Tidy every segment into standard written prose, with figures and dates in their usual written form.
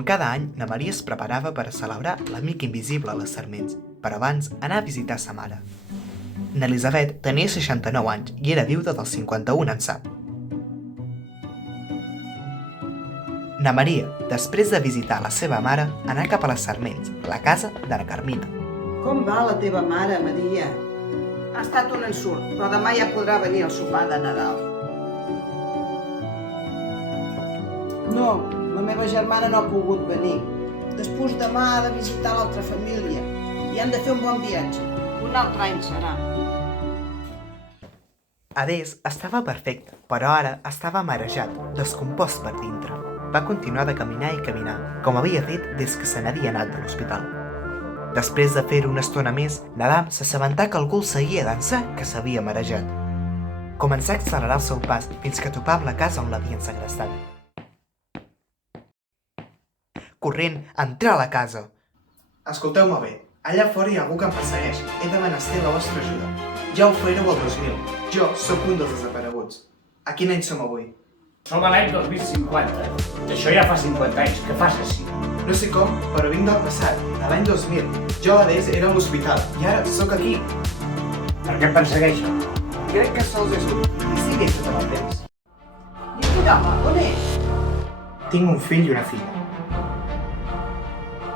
Com cada any, na Maria es preparava per a celebrar l'amic invisible a les Sarments, per abans anar a visitar sa mare. N'Elisabet tenia 69 anys i era viuda dels 51 ençà. Na Maria, després de visitar la seva mare, anà cap a les Sarments, la casa de na Carmina. Com va la teva mare, Maria? Ha estat un ensurt, però demà ja podrà venir al sopar de Nadal. No, la meva germana no ha pogut venir. Després demà ha de visitar l'altra família i han de fer un bon viatge. Un altre any serà. Adés estava perfecte, però ara estava marejat, descompost per dintre. Va continuar de caminar i caminar, com havia fet des que se n'havia anat de l'hospital. Després de fer una estona més, Nadam s'assabentà que algú el seguia d'ençà que s'havia marejat. Començà a accelerar el seu pas fins que topava la casa on l'havien segrestat. Corrent, entrà a la casa. Escolteu-me bé, allà fora hi ha algú que em persegueix. He de menester la vostra ajuda. Ja ho fèreu el 2000. Jo sóc un dels desapareguts. A quin any som avui? Som a l'any 2050. D'això ja fa 50 anys. Què fas així? No sé com, però vinc del passat, de l'any 2000. Jo a l'Adés era a l'hospital i ara sóc aquí. Per què em persegueixen? Crec que sols és un. I si deixo tot el temps? I aquell home, on és? Tinc un fill i una filla.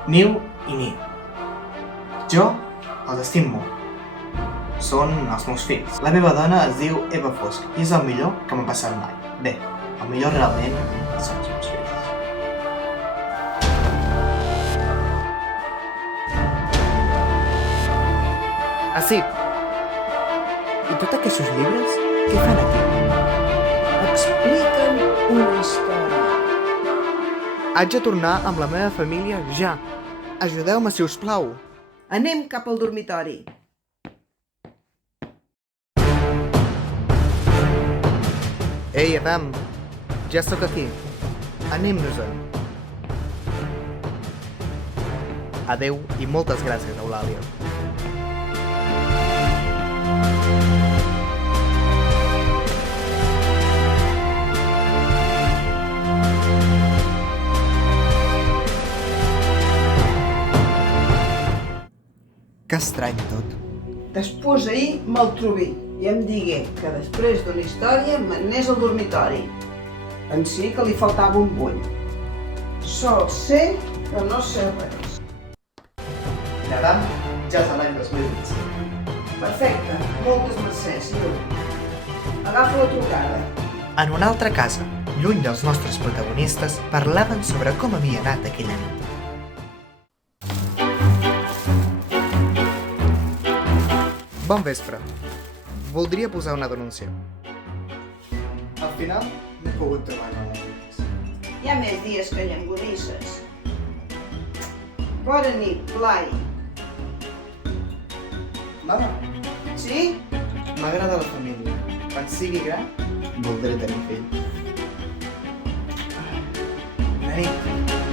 Niu i Ni. Jo els estimo molt. Són els meus fills. La meva dona es diu Eva Fosc i és el millor que m'ha passat mai. Bé, el millor realment són els meus fills. Ah, sí. I tots aquests llibres, què fan aquí? Explica'm una història. Haig de tornar amb la meva família ja. Ajudeu-me, si us plau. Anem cap al dormitori. Ei, Adam, ja sóc aquí. Anem-nos-en. Adeu i moltes gràcies, Eulàlia. Que estrany tot. Després ahir me'l trobé i em digué que després d'una història m'anés al dormitori. Pensé que li faltava un bull. Sol ser que no sé res. Nadam ja és a l'any 2025. Perfecte, moltes mercès, Llull. Agafa la trucada. En una altra casa, lluny dels nostres protagonistes, parlaven sobre com havia anat aquella nit. Bon vespre. Voldria posar una denúncia. Al final, no he pogut trobar res. Hi ha més dies que llangonisses. Bona nit, Blai. Mama, Sí? m'agrada la família. Quan sigui gran, voldré tenir fill. Bona nit.